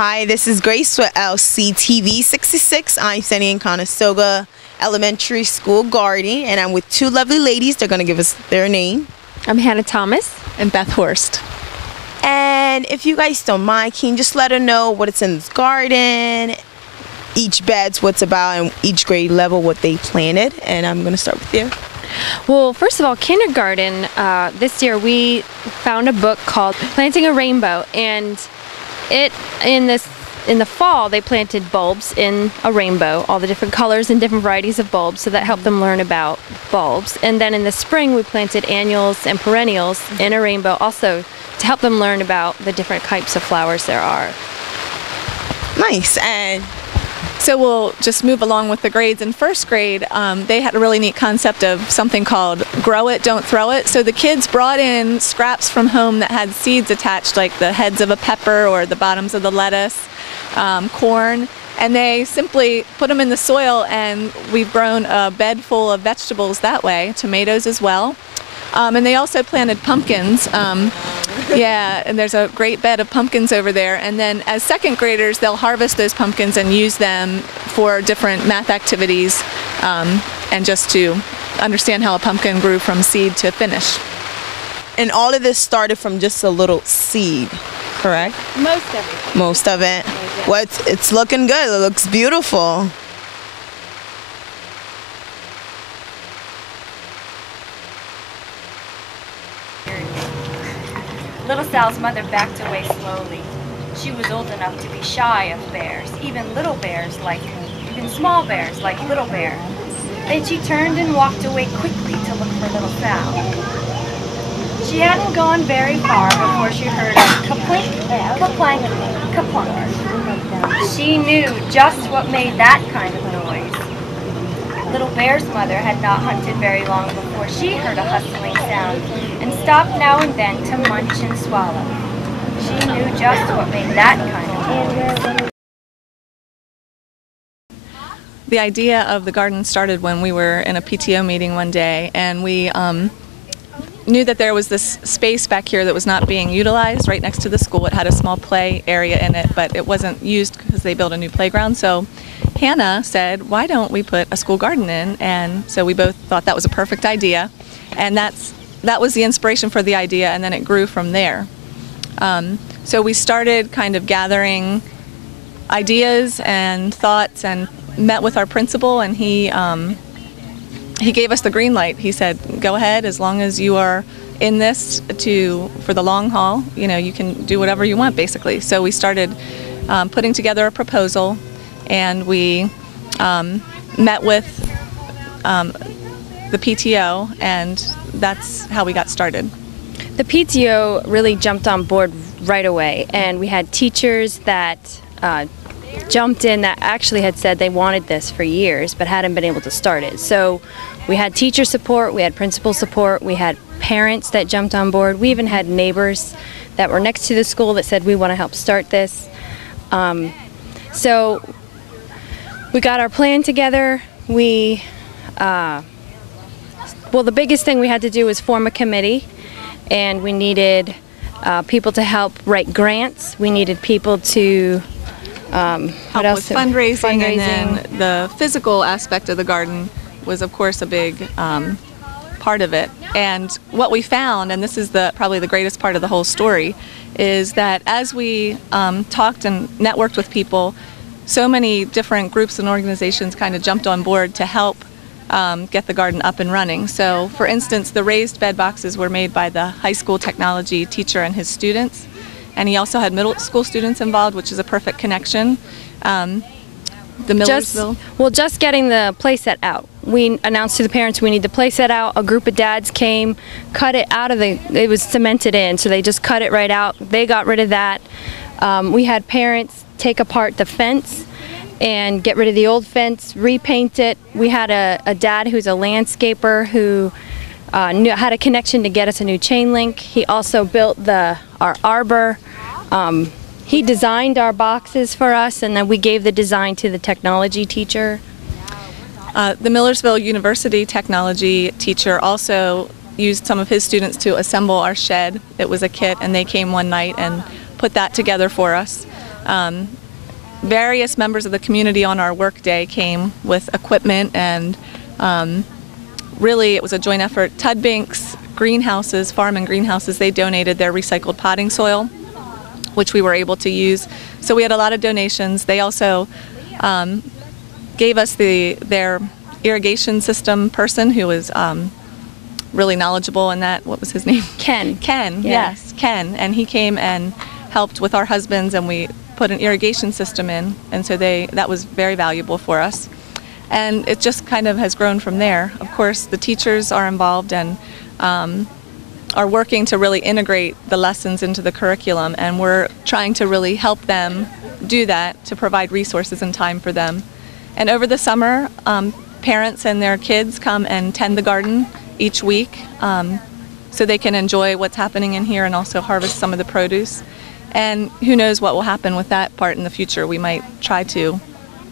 Hi, this is Grace with LCTV 66. I'm standing in Conestoga Elementary School Garden, and I'm with two lovely ladies. They're going to give us their name. I'm Hannah Thomas. And Beth Horst. And if you guys don't mind, can you just let her know what it's in this garden, each bed's what's about, and each grade level what they planted. And I'm going to start with you. Well, first of all, kindergarten, this year we found a book called Planting a Rainbow, and in the fall they planted bulbs in a rainbow, all the different colors and different varieties of bulbs, so that helped them learn about bulbs. And then in the spring we planted annuals and perennials in a rainbow, also to help them learn about the different types of flowers there are. Nice. And so we'll just move along with the grades. In first grade, they had a really neat concept of something called grow it, don't throw it. So the kids brought in scraps from home that had seeds attached, like the heads of a pepper or the bottoms of the lettuce, corn, and they simply put them in the soil, and we've grown a bed full of vegetables that way, tomatoes as well. And they also planted pumpkins. Yeah, and there's a great bed of pumpkins over there. And then as second graders, they'll harvest those pumpkins and use them for different math activities, and just to understand how a pumpkin grew from seed to finish. And all of this started from just a little seed, correct? Most of it. Most of it. Well, it's looking good. It looks beautiful. Little Sal's mother backed away slowly. She was old enough to be shy of bears, even small bears like Little Bear. Then she turned and walked away quickly to look for Little Sal. She hadn't gone very far before she heard a kaplink, kaplank, kaplunk. She knew just what made that kind of noise. Little Bear's mother had not hunted very long before she heard a hustling sound and stopped now and then to munch and swallow. She knew just what made that kind of noise. The idea of the garden started when we were in a PTO meeting one day, and we knew that there was this space back here that was not being utilized right next to the school. It had a small play area in it, but it wasn't used because they built a new playground. So Hannah said, why don't we put a school garden in? And so we both thought that was a perfect idea, and that was the inspiration for the idea, and then it grew from there. So we started kind of gathering ideas and thoughts and met with our principal, and he gave us the green light. He said, go ahead, as long as you are in this for the long haul, you can do whatever you want, basically. So we started putting together a proposal, and we met with the PTO, and that's how we got started. The PTO really jumped on board right away, and we had teachers that jumped in that actually had said they wanted this for years but hadn't been able to start it. So we had teacher support, we had principal support, we had parents that jumped on board, we even had neighbors that were next to the school that said we want to help start this. So we got our plan together. The biggest thing we had to do was form a committee, and we needed people to help write grants. We needed people to help with fundraising, and then the physical aspect of the garden was, of course, a big part of it. And what we found, and this is probably the greatest part of the whole story, is that as we talked and networked with people, so many different groups and organizations kind of jumped on board to help get the garden up and running. So, for instance, the raised bed boxes were made by the high school technology teacher and his students, and he also had middle school students involved, which is a perfect connection. The Millersville. Just getting the playset out. We announced to the parents we need the playset out. A group of dads came, cut it out of it was cemented in, so they just cut it right out. They got rid of that. We had parents take apart the fence and get rid of the old fence, repaint it. We had a dad who's a landscaper who had a connection to get us a new chain link. He also built our arbor. He designed our boxes for us, and then we gave the design to the technology teacher. The Millersville University technology teacher also used some of his students to assemble our shed. It was a kit, and they came one night and put that together for us. various members of the community on our work day came with equipment, and really it was a joint effort. Tudbink's greenhouses, farm and greenhouses, they donated their recycled potting soil, which we were able to use. So we had a lot of donations. They also gave us their irrigation system person who was really knowledgeable in that. What was his name? Ken. Ken, Yeah. yes, Ken. And he came and helped with our husbands, and we put an irrigation system in, and so that was very valuable for us. And it just kind of has grown from there. Of course, the teachers are involved and are working to really integrate the lessons into the curriculum, and we're trying to really help them do that, to provide resources and time for them. And over the summer, parents and their kids come and tend the garden each week, so they can enjoy what's happening in here and also harvest some of the produce. And who knows what will happen with that part in the future. We might try to,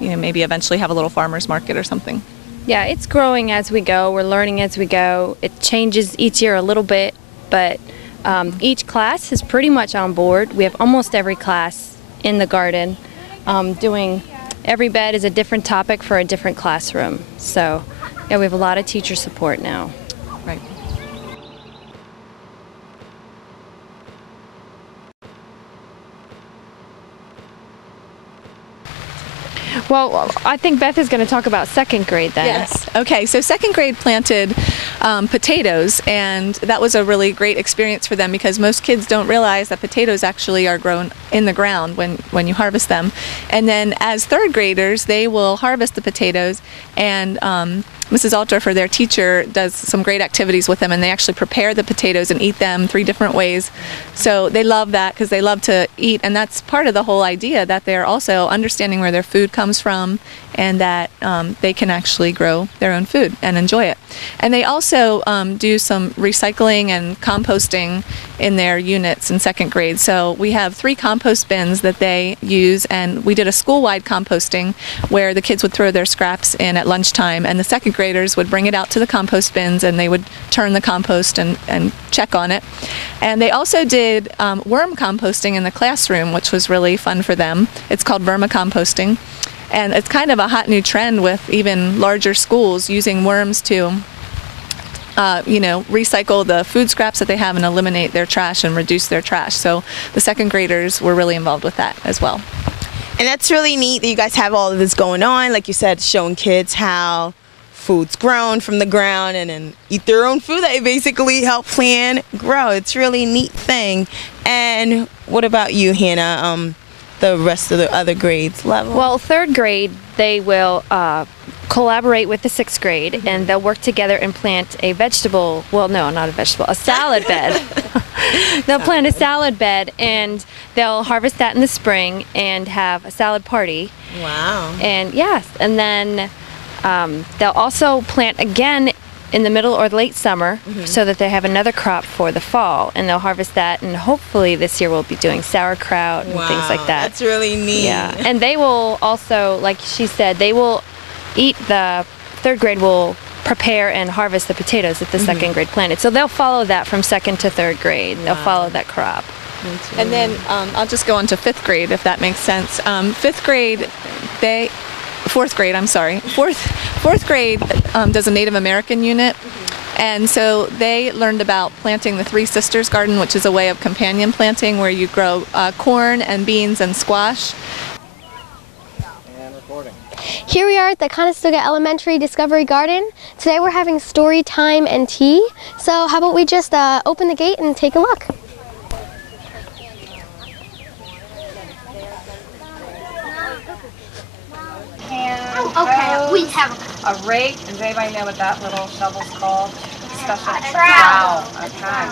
maybe eventually have a little farmer's market or something. Yeah, it's growing as we go. We're learning as we go. It changes each year a little bit, but each class is pretty much on board. We have almost every class in the garden doing, every bed is a different topic for a different classroom. So yeah, we have a lot of teacher support now. Right. Well, I think Beth is going to talk about second grade then. Yes. Okay, so second grade planted potatoes, and that was a really great experience for them, because most kids don't realize that potatoes actually are grown in the ground when you harvest them. And then as third graders, they will harvest the potatoes, and Mrs. Altdorfer, their teacher, does some great activities with them, and they actually prepare the potatoes and eat them 3 different ways. So they love that, because they love to eat, and that's part of the whole idea, that they're also understanding where their food comes from, and that they can actually grow their own food and enjoy it. And they also do some recycling and composting in their units in second grade. So we have 3 compost bins that they use, and we did a school-wide composting where the kids would throw their scraps in at lunchtime, and the second graders would bring it out to the compost bins, and they would turn the compost and check on it. And they also did worm composting in the classroom, which was really fun for them. It's called vermicomposting. And it's kind of a hot new trend with even larger schools using worms to recycle the food scraps that they have and eliminate their trash and reduce their trash. So the second graders were really involved with that as well. And that's really neat that you guys have all of this going on. Like you said, showing kids how food's grown from the ground and then eat their own food that they basically help plant grow. It's really a neat thing. And what about you, Hannah? The rest of the other grades level? Well, third grade, they will collaborate with the sixth grade, and they'll work together and plant a vegetable, well, no, not a vegetable, a salad bed. They'll plant a salad bed, and they'll harvest that in the spring and have a salad party. Wow. And yes, and then they'll also plant again in the middle or late summer, so that they have another crop for the fall, and they'll harvest that, and hopefully this year we'll be doing sauerkraut and things like that. That's really neat. Yeah, and they will also, like she said, they will eat, the third grade will prepare and harvest the potatoes that the second grade planted. So they'll follow that from second to third grade, and they'll follow that crop. And then I'll just go on to fifth grade, if that makes sense. Fourth grade, Fourth grade does a Native American unit, and so they learned about planting the Three Sisters Garden, which is a way of companion planting where you grow corn and beans and squash. And recording. Here we are at the Conestoga Elementary Discovery Garden. Today we're having story time and tea, so how about we just open the gate and take a look. Okay, we have a rake. Does anybody know what that little shovel's called? Special a trowel. Okay.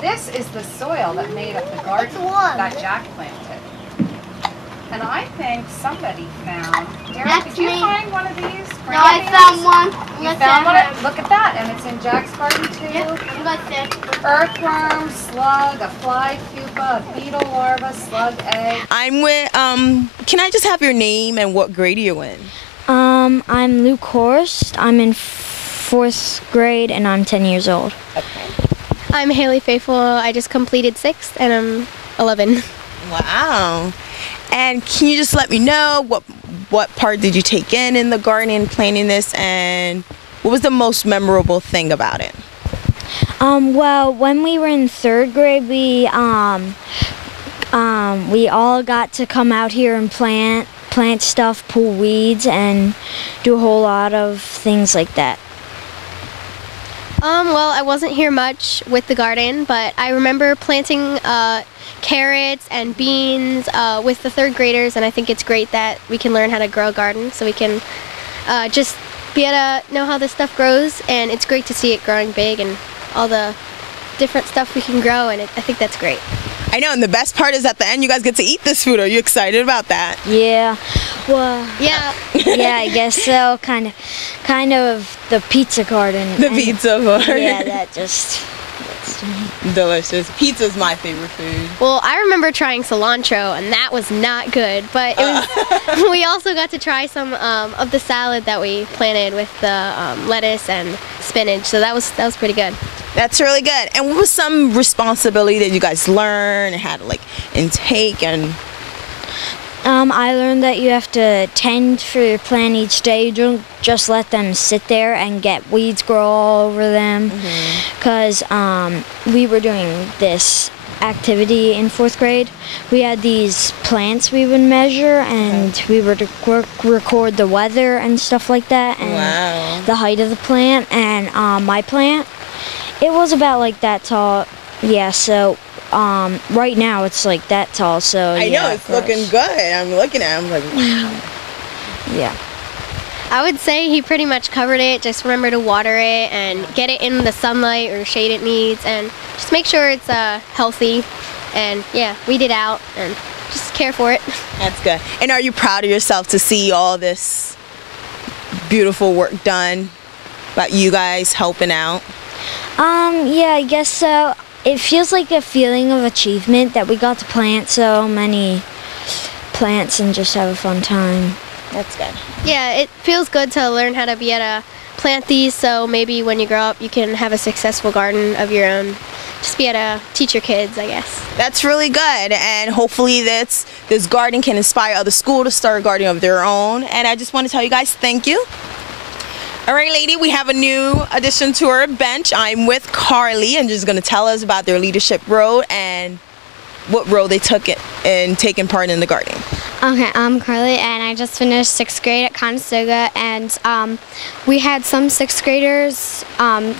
This is the soil that made up the garden that Jack planted. And I think somebody found. Derek, did you find one of these? No, I found one. You found one? Look at that, and it's in Jack's garden too. Yep, Earthworm, slug, a fly pupa, a beetle larva, slug egg. I'm with, can I just have your name and what grade are you in? I'm Luke Horst. I'm in 4th grade and I'm 10 years old. Okay. I'm Hailey Fafel. I just completed 6th and I'm 11. Wow. And can you just let me know what part did you take in the garden planting this, and what was the most memorable thing about it? Well, when we were in 3rd grade, we all got to come out here and plant stuff, pull weeds, and do a whole lot of things like that. Well, I wasn't here much with the garden, but I remember planting carrots and beans with the 3rd graders, and I think it's great that we can learn how to grow a garden so we can just be able to know how this stuff grows, and it's great to see it growing big and all the different stuff we can grow, and I think that's great. I know, and the best part is at the end you guys get to eat this food. Are you excited about that? Yeah. Well, yeah. Yeah, I guess so. Kind of the pizza garden. The pizza garden. Yeah, that's delicious. Pizza's my favorite food. Well, I remember trying cilantro, and that was not good, but it was, we also got to try some of the salad that we planted with the lettuce and spinach, so that was pretty good. That's really good. And what was some responsibility that you guys learned and had to intake? And I learned that you have to tend for your plant each day. You don't just let them sit there and get weeds grow all over them. Because we were doing this activity in 4th grade. We had these plants we would measure, and we would record the weather and stuff like that, and the height of the plant. And my plant, it was about like that tall. Yeah, so right now it's like that tall, so I know it's looking good. I'm looking at it, I'm like, wow. Yeah. I would say he pretty much covered it. Just remember to water it and get it in the sunlight or shade it needs, and just make sure it's healthy, and yeah, weed it out and just care for it. That's good. And are you proud of yourself to see all this beautiful work done about you guys helping out? Yeah, I guess so. It feels like a feeling of achievement that we got to plant so many plants and just have a fun time. That's good. Yeah, it feels good to learn how to be able to plant these, so maybe when you grow up you can have a successful garden of your own. Just be able to teach your kids, I guess. That's really good, and hopefully this garden can inspire other schools to start a garden of their own. And I just want to tell you guys thank you. All right, lady, we have a new addition to our bench. I'm with Carly, and she's going to tell us about their leadership role and what role they took in taking part in the garden. Okay, I'm Carly, and I just finished 6th grade at Conestoga, and we had some 6th graders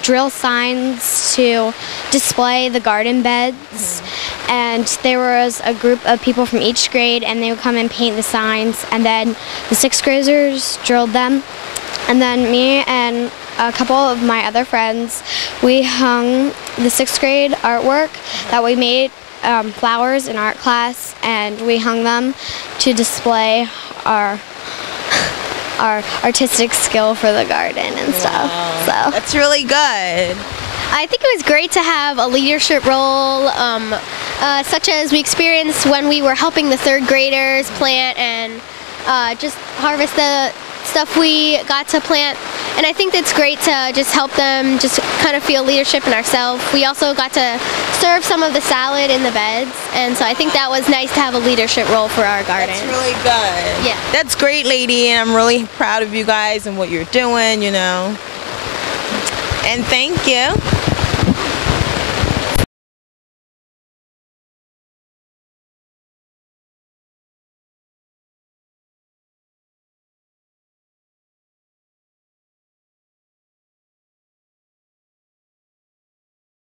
drill signs to display the garden beds, and there was a group of people from each grade, and they would come and paint the signs, and then the 6th graders drilled them, and then me and a couple of my other friends, we hung the 6th grade artwork that we made, flowers in art class, and we hung them to display our artistic skill for the garden and stuff. So that's really good. I think it was great to have a leadership role, such as we experienced when we were helping the 3rd graders plant and just harvest the stuff we got to plant. And I think that's great to just help them just kind of feel leadership in ourselves. We also got to serve some of the salad in the beds, and so I think that was nice to have a leadership role for our garden. That's really good. Yeah. That's great, lady, and I'm really proud of you guys and what you're doing, you know. And thank you.